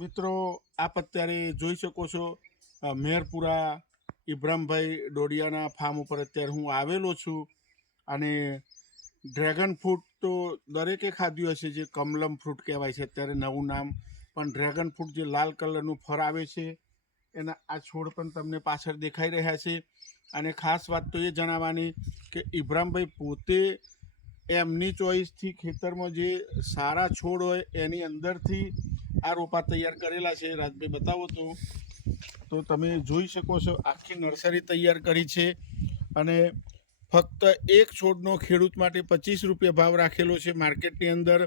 મિત્રો, આપ અત્યારે જોઈ શકો છો મેરપુરા, ઇબ્રામભાઈ ડોડિયાના ફાર્મ ઉપર અત્યારે હું આવેલો છું અને ડ્રેગન ફ્રૂટ તો દરેકે ખાધ્યું હશે, જે કમલમ ફ્રૂટ કહેવાય છે, અત્યારે નવું નામ. પણ ડ્રેગન ફ્રૂટ જે લાલ કલરનું ફળ આવે છે, એના આ છોડ પણ તમને પાછળ દેખાઈ રહ્યા છે. અને ખાસ વાત તો એ જણાવવાની કે ઇબ્રામભાઈ પોતે એમની ચોઈસથી ખેતરમાં જે સારા છોડ હોય, એની અંદરથી આ રોપા તૈયાર કરેલા છે. રાજભાઈ, બતાવો તો. તો તમે જોઈ શકો છો, આખી નર્સરી તૈયાર કરી છે અને ફક્ત એક છોડનો ખેડૂત માટે પચીસ રૂપિયા ભાવ રાખેલો છે. માર્કેટની અંદર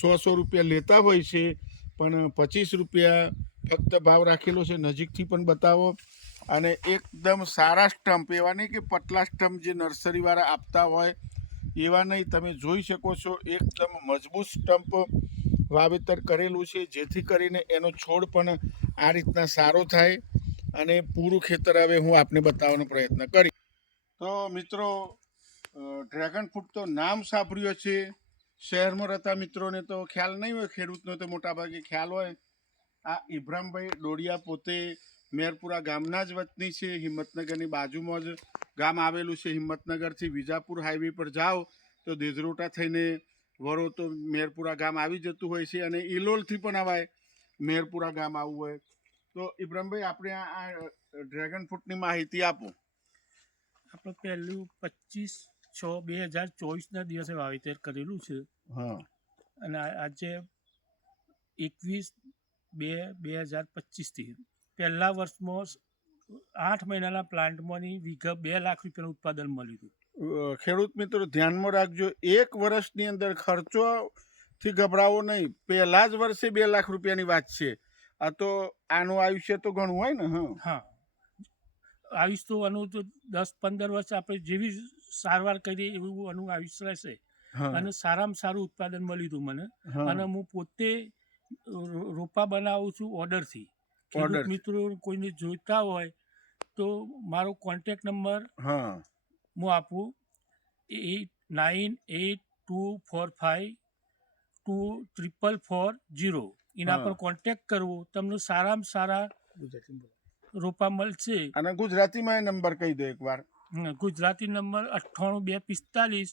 સો સો રૂપિયા લેતા હોય છે, પણ પચીસ રૂપિયા ફક્ત ભાવ રાખેલો છે. નજીકથી પણ બતાવો. અને એકદમ સારા સ્ટમ્પ, એવા નહીં કે પતલા સ્ટમ્પ જે નર્સરીવાળા આપતા હોય, એવા નહીં. તમે જોઈ શકો છો, એકદમ મજબૂત સ્ટમ્પ વાવેતર કરેલું છે, જેથી કરીને એનો છોડ પણ આ રીતના સારો થાય અને પૂરું ખેતર હવે હું આપને બતાવવાનો પ્રયત્ન કરી તો મિત્રો ડ્રેગન ફ્રૂટ તો નામ સાંભળ્યો છે શહેરમાં રહેતા મિત્રોને તો ખ્યાલ નહીં હોય, ખેડૂતનો તો મોટાભાગે ખ્યાલ હોય. આ ઇબ્રામભાઈ ડોડિયા પોતે મેરપુરા ગામના જ વતની છે, હિંમતનગરની બાજુમાં જ ગામ આવેલું છે. હિંમતનગરથી વિજાપુર હાઈવે પર જાઓ તો દેજરોટા થઈને વરો તો મેરપુરા ગામ આવી જતું હોય છે અને ઇલોલથી પણ અવાય મેરપુરા ગામ આવવું હોય. તો ઇબ્રાહીમભાઈ આપણે આ ડ્રેગન ફ્રૂટની માહિતી આપો. આપણે પહેલું પચીસ છ બે હજાર ચોવીસના દિવસે વાવેતર કરેલું છે. હા. અને આજે એકવીસ બે બે હજાર પચીસથી. પહેલાં વર્ષમાં આઠ મહિનાના પ્લાન્ટમાંની વીઘા બે લાખ રૂપિયાનું ઉત્પાદન મળ્યું હતું. ખેડૂત મિત્રો ધ્યાનમાં રાખજો એક વર્ષની અંદર ખર્ચોથી ગભરાવો નહીં. પહેલા જ વર્ષે બે લાખ રૂપિયાની વાત છે. આ તો આનું આયુષ્ય તો ઘણું હોય ને હા. હા. આયુષ તો આનું તો દસ પંદર વર્ષ આપણે જેવી સારવાર કરીએ એવું આનું આયુષ રહેશે. અને સારામાં સારું ઉત્પાદન મળ્યું હતું મને. અને હું પોતે રોપા બનાવું છું ઓર્ડરથી. ખેડૂત મિત્રો કોઈને જોઈતા હોય તો મારો કોન્ટેક્ટ નંબર હા આપું? Eight nine eight two four five two triple four zero. એના. પર કોન્ટેક્ટ કરવો. તમને સારામાં સારા રોપા મળશે. અને ગુજરાતીમાં એ નંબર કહી દો એકવાર. ગુજરાતી નંબર અઠ્ઠાણું બે પિસ્તાલીસ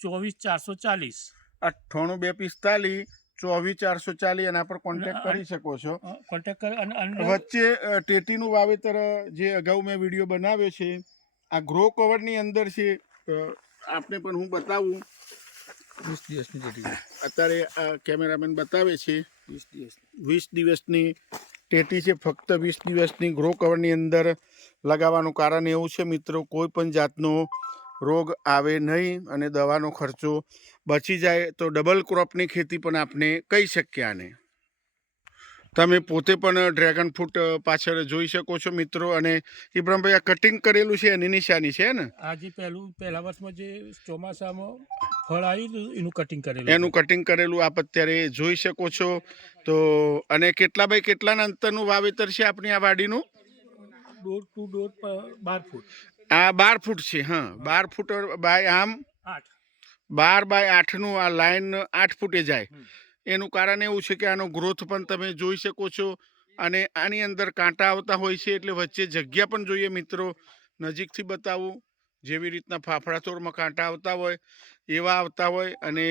ચોવીસ ચારસો ચાલીસ. અઠ્ઠાણું બે પિસ્તાલીસ ચોવીસ ચારસો ચાલીસ એના પર કોન્ટેક્ટ કરી શકો છો. કોન્ટેક્ટ કર અને અંદર વચ્ચે ટેટીનું વાવેતર જે અગાઉ મેં વીડિયો બનાવ્યો છે આ ગ્રો કવરની અંદર છે આપને પણ હું બતાવું. વીસ દિવસની જેટલી અત્યારે આ કેમેરામેન બતાવે છે. વીસ દિવસ વીસ દિવસની ટેટી છે ફક્ત વીસ દિવસની ગ્રો કવરની અંદર લગાવવાનું કારણ એવું છે મિત્રો કોઈ પણ જાતનો રોગ આવે નહીં અને દવાનો ખર્ચો બચી જાય તો ડબલ ક્રોપની ખેતી પણ આપણે કહી શકીએ આને તમે પોતે પણ ડ્રેગન ફ્રૂટ પાછળ જોઈ શકો છો મિત્રો અને ઇબ્રામભાઈ આ કટિંગ કરેલું છે એની નિશાની છે ને? આજે પહેલું પહેલા વર્ષમાં જે ચોમાસામાં ફળ આવ્યું એનું કટિંગ કરેલું એનું કટિંગ કરેલું આપ અત્યારે જોઈ શકો છો. તો અને કેટલા બાય કેટલાના અંતરનું વાવેતર છે આપણી આ વાડીનું? ડોર ટુ ડોર બાર ફૂટ. આ બાર ફૂટ છે હા. બાર ફૂટ બાય આમ? આઠ. બાર બાય આઠનું આ લાઈન આઠ ફૂટે જાય. એનું કારણ એવું છે કે આનો ગ્રોથ પણ તમે જોઈ શકો છો અને આની અંદર કાંટા આવતા હોય છે એટલે વચ્ચે જગ્યા પણ જોઈએ મિત્રો. નજીકથી બતાવું જેવી રીતના ફાફડા તોડમાં કાંટા આવતા હોય એવા આવતા હોય અને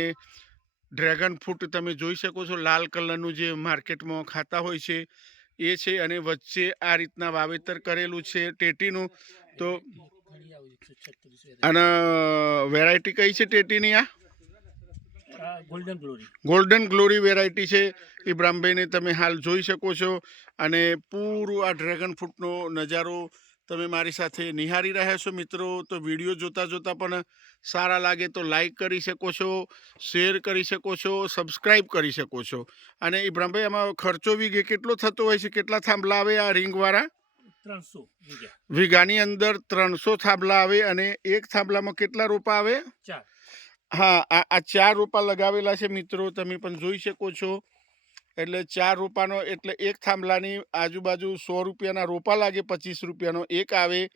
ડ્રેગન ફ્રૂટ તમે જોઈ શકો છો લાલ કલરનું જે માર્કેટમાં ખાતા હોય છે એ છે અને વચ્ચે આ રીતના વાવેતર કરેલું છે ટેટીનું. તો ઘણી આવી છે, 36 અને વેરાયટી કઈ છે ટેટીની આ? Golden glory golden glory variety છે. ઇબ્રામભાઈને તમે હાલ જોઈ શકો છો. અને પૂરું આ ડ્રેગન ફ્રૂટનો નજારો તમે મારી સાથે નિહાળી રહ્યા છો મિત્રો. તો વીડિયો જોતા જોતા પણ સારા લાગે તો લાઈક કરી શકો છો શેર કરી શકો છો સબસ્ક્રાઈબ કરી શકો છો. અને ઇબ્રામભાઈ આમાં ખર્ચો વીઘે કેટલો થતો હોય છે? કેટલા થાંભલા આવે આ રિંગવાળા ત્રણસો વીઘા. વીઘાની અંદર ત્રણસો થાંભલા આવે અને એક થાંભલામાં કેટલા રોપા આવે? ચાર. હા આ આ ચાર રોપા લગાવેલા છે મિત્રો તમે પણ જોઈ શકો છો. એટલે ચાર રોપાનો એટલે એક થાંભલાની આજુબાજુ સો રૂપિયાના રોપા લાગે પચીસ રૂપિયાનો એક આવે.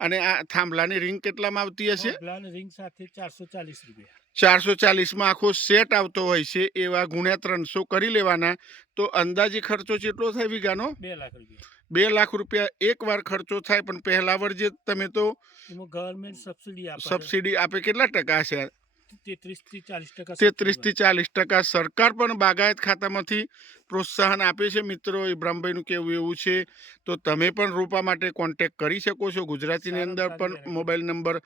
અને આ થાંભલાની રિંગ કેટલામાં આવતી હશે? રિંગ સાથે ચારસો ચાલીસ રૂપિયા. ચારસો ચાલીસમાં આખો સેટ આવતો હોય છે એવા ગુણ્યા ત્રણસો કરી લેવાના. તો અંદાજે ખર્ચો કેટલો થાય વીઘાનો? બે લાખ રૂપિયા. બે લાખ રૂપિયા એકવાર ખર્ચો થાય પણ પહેલા વર્ષે તમે તો ગવર્મેન્ટ સબસિડી સબસિડી આપે કેટલા ટકા છે? તેત્રીસથી ચાલીસ ટકા સરકાર પણ બાગાયત ખાતામાંથી પ્રોત્સાહન આપે છે. મિત્રો ઇબ્રામભાઈનું કહેવું એવું છે તો તમે પણ રોપા માટે કોન્ટેક કરી શકો છો. ગુજરાતીની અંદર પણ મોબાઈલ નંબર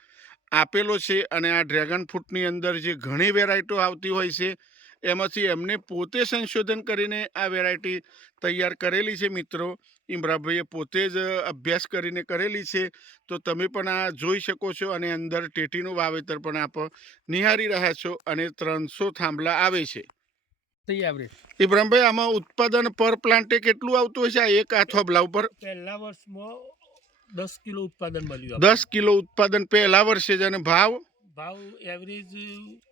આપેલો છે અને આ ડ્રેગન ફ્રૂટની અંદર જે ઘણી વેરાયટીઓ આવતી હોય છે એમાંથી એમને પોતે સંશોધન કરીને આ વેરાયટી તૈયાર કરેલી છે મિત્રો. ઇમરાભાઈએ પોતે જ અભ્યાસ કરીને કરેલી છે. તો તમે પણ આ જોઈ શકો છો અને અંદર ટેટીનું વાવેતર પણ આપ નિહાળી રહ્યા છો અને ત્રણસો થાંભલા આવે છે. ઇબ્રાહીમભાઈ આમાં ઉત્પાદન પર પ્લાન્ટે કેટલું આવતું હશે? આ એક આ થોભલા ઉપર. પહેલા વર્ષમાં દસ કિલો ઉત્પાદન મળ્યું દસ કિલો ઉત્પાદન પહેલા વર્ષે જ અને ભાવ ભાવ એવરેજ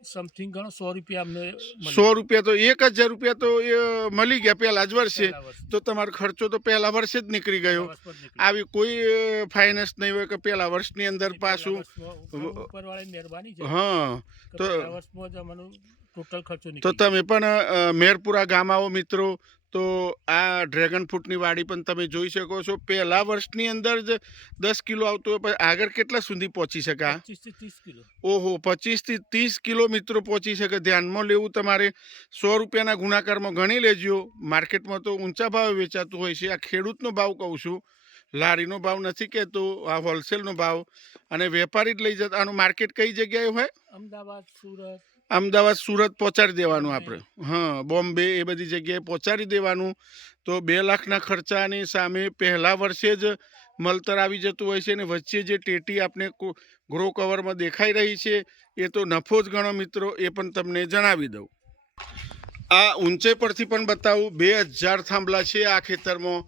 સમથિંગ ગણો? સો રૂપિયા અમને સો રૂપિયા તો એક હજાર રૂપિયા તો એ મળી ગયા પહેલા જ વર્ષે. તો તમારો ખર્ચો તો પહેલા વર્ષે જ નીકળી ગયો. આવી કોઈ ફાઇનાન્સ નહીં હોય કે પહેલા વર્ષની અંદર પાછું ઉપરવાળાની મહેરબાની છે. હા તો- વર્ષમાં જ અમારું ટોટલ ખર્ચો તો તમે પણ મેરપુરા ગામ આવો મિત્રો. તો આ ડ્રેગન ફ્રૂટની વાડી પણ તમે જોઈ શકો છો. પહેલા વર્ષની અંદર જ દસ કિલો આવતું હોય પણ આગળ કેટલા સુધી પહોંચી શકા પચીસથી ઓહો પચીસથી ત્રીસ કિલો મિત્રો પહોંચી શકે. ધ્યાનમાં લેવું તમારે સો રૂપિયાના ગુણાકારમાં ગણી લેજો. માર્કેટમાં તો ઊંચા ભાવે વેચાતું હોય છે. આ ખેડૂતનો ભાવ કહું છું. લારીનો ભાવ નથી કહેતો આ હોલસેલનો ભાવ. અને વેપારી જ લઈ જતા. આનું માર્કેટ કઈ જગ્યાએ હોય? અમદાવાદ સુરત. અમદાવાદ સુરત પહોંચાડી દેવાનું આપણે. હા બોમ્બે એ બધી જગ્યાએ પહોંચાડી દેવાનું. તો બે લાખના ખર્ચાની સામે પહેલા વર્ષે જ મળતર આવી જતું હોય છે અને વચ્ચે જે ટેટી આપણે ગ્રો કવરમાં દેખાઈ રહી છે એ તો નફો જ ગણો મિત્રો એ પણ તમને જણાવી દઉં. આ ઊંચે પરથી પણ બતાવું બે હજાર થાંભલા છે આ ખેતરમાં.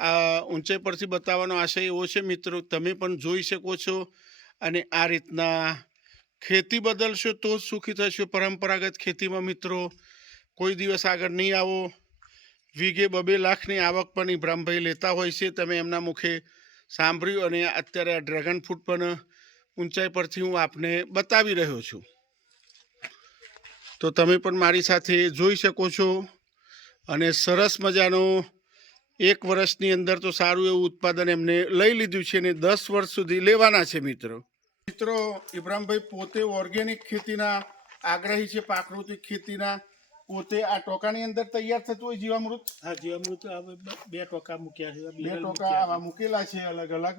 આ ઊંચે પરથી બતાવવાનો આશય એવો છે મિત્રો તમે પણ જોઈ શકો છો. અને આ રીતના ખેતી બદલશો તો જ સુખી થશો. પરંપરાગત ખેતીમાં મિત્રો, કોઈ દિવસ આગળ નહીં આવો. વીઘે બબે લાખની આવક પણ ઇબ્રામભાઈ લેતા હોય છે. તમે એમના મુખે સાંભળ્યું અને અત્યારે આ ડ્રેગન ફ્રૂટ પણ ઊંચાઈ પરથી હું આપને બતાવી રહ્યો છું. તો તમે પણ મારી સાથે જોઈ શકો છો. અને સરસ મજાનો એક વર્ષની અંદર તો સારું એવું ઉત્પાદન એમને લઈ લીધું છે અને દસ વર્ષ સુધી લેવાના છે મિત્રો. મિત્રો ઇબ્રાહીમભાઈ પોતે ઓર્ગેનિક ખેતીના આગ્રહી છે પ્રાકૃતિક ખેતીના. પોતે આ ટોકાની અંદર તૈયાર થતું હોય જીવામૃત? હા જીવામૃત બે ટોકા મૂક્યા છે બે ટોકા આવા મૂકેલા છે અલગ અલગ.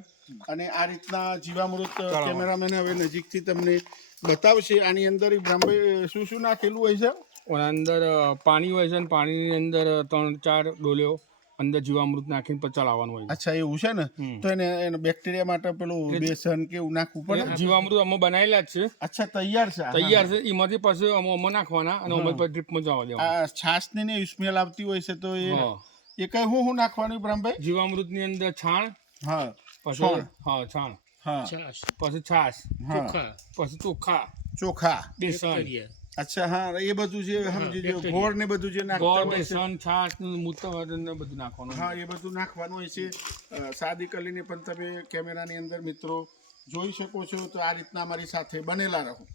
અને આ રીતના જીવામૃત કેમેરામેન હવે નજીકથી તમને બતાવશે. આની અંદર ઇબ્રાહીમભાઈ શું શું નાખેલું હોય છે? અંદર પાણી હોય છે અને પાણીની અંદર ત્રણ ચાર ડોલ્યો અંદર જીવામૃત નાખીને ચલાવવાનું હોય અચ્છા એવું છે ને? તો એને એને બેક્ટેરિયા માટે પેલું બેસન કે એવું નાખવું પડે? જીવામૃત અમે બનાવેલા જ છે. અચ્છા તૈયાર છે. તૈયાર છે. એમાંથી પછી અમે અમે નાખવાના અને અમે પછી ડ્રીપમાં જવા દેવા આ છાસની ને સ્મેલ આવતી હોય છે તો એ એ કઈ હું હું નાખવાનું બ્રહ્મભાઈ જીવામૃતની અંદર છાણ હા પછી છાણ. હા છાણ. હા. પછી છાશ ચોખા પછી ચોખા ચોખા. બેસન. અચ્છા હા એ બધું જે સમજી લો ગોળ ને બધું જે નાખતા હોય સન છાશ ને મૂત્ર ને બધું નાખવાનું. હા એ બધું નાખવાનું હોય છે. સાદી કલીને પણ તમે કેમેરાની અંદર મિત્રો જોઈ શકો છો તો આ રીતના અમારી સાથે બનેલા રહો.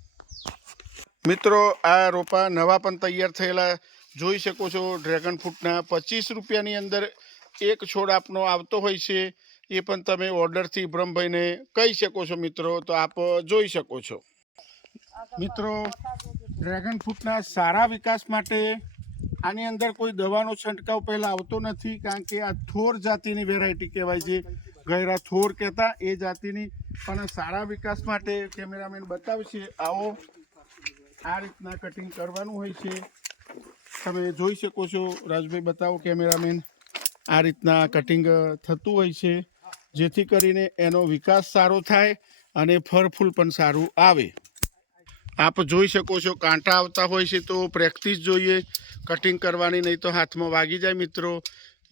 મિત્રો આ રોપા નવા પણ તૈયાર થયેલા જોઈ શકો છો. ડ્રેગન ફ્રૂટના પચીસ રૂપિયાની અંદર એક છોડ આપનો આવતો હોય છે. એ પણ તમે ઓર્ડરથી બ્રહ્મભાઈને કહી શકો છો મિત્રો તો આપ જોઈ શકો છો. મિત્રો ડ્રેગન ફ્રૂટના સારા વિકાસ માટે આની અંદર કોઈ દવાનો છંટકાવ પહેલાં આવતો નથી, કારણ કે આ થોર જાતિની વેરાયટી કહેવાય છે. ગયરા થોર કહેતા, એ જાતિની પણ સારા વિકાસ માટે કેમેરામેન બતાવશે. આવો, આ રીતના કટિંગ કરવાનું હોય છે. તમે જોઈ શકો છો, રાજભાઈ બતાવો કેમેરામેન આ રીતના કટિંગ થતું હોય છે, જેથી કરીને એનો વિકાસ સારો થાય અને ફળ ફૂલ પણ સારું આવે. આપ જોઈ શકો છો, કાંટા આવતા હોય છે તો પ્રેક્ટિસ જોઈએ. કટિંગ કરવાની નહીં તો હાથમાં વાગી જાય મિત્રો.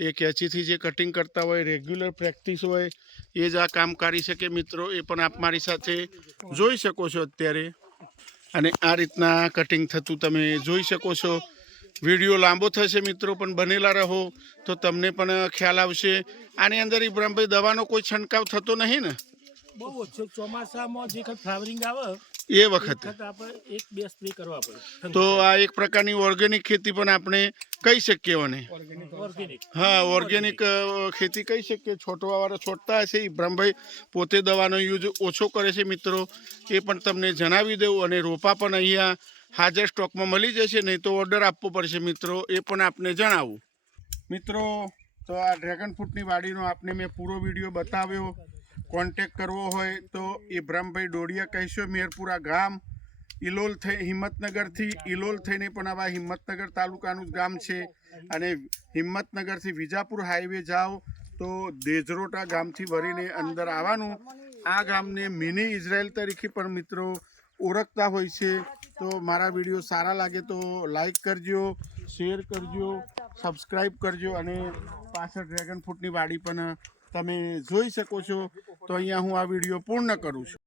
એ કેચીથી જે કટિંગ કરતા હોય રેગ્યુલર પ્રેક્ટિસ હોય, એ જ આ કામ કરી શકે મિત્રો. એ પણ આપ મારી સાથે જોઈ શકો છો અત્યારે. અને આ રીતના કટિંગ થતું તમે જોઈ શકો છો. વીડિયો લાંબો થશે મિત્રો, પણ બનેલા રહો તો તમને પણ ખ્યાલ આવશે. આની અંદર ઇબ્રાહીમભાઈ દવાનો કોઈ છંટકાવ થતો નહીં ને? બહુ ઓછો ચોમાસામાં જે ફ્લાવરિંગ આવે એ વખતે. એક બે સ્પ્રે કરવા પડે. તો આ એક પ્રકારની ઓર્ગેનિક ખેતી પણ આપણે કહી શકીએ અને. હા ઓર્ગેનિક ખેતી કહી શકીએ. છોટવાવાળા છોડતા હશે. ઇબ્રામભાઈ પોતે દવાનો યુઝ ઓછો કરે છે મિત્રો. એ પણ તમને જણાવી દઉં અને રોપા પણ અહીંયા હાજર સ્ટોકમાં મળી જશે. નહીં તો ઓર્ડર આપવો પડશે મિત્રો. એ પણ આપને જણાવું. મિત્રો તો આ ડ્રેગન ફ્રૂટની વાડીનો આપને મેં પૂરો વીડિયો બતાવ્યો. કોન્ટેક કરવો હોય તો ઇબ્રામભાઈ ડોડિયા કહેશો, મેરપુરા ગામ ઇલોલ થઈ, હિંમતનગરથી ઇલોલ થઈને પણ આવા હિંમતનગર તાલુકાનું જ ગામ છે. અને હિંમતનગરથી વિજાપુર હાઈવે જાઓ તો દેજરોટા ગામથી વળીને અંદર આવવાનું. આ ગામને મિની ઇઝરાયલ તરીકે પણ મિત્રો ઓળખતા હોય છે. તો મારા વીડિયો સારા લાગે તો લાઈક કરજો, શેર કરજો, સબસ્ક્રાઈબ કરજો અને પાછળ ડ્રેગન ફ્રૂટની વાડી પણ તમે જોઈ શકો છો. તો અહીંયા હું આ વીડિયો પૂર્ણ કરું છું.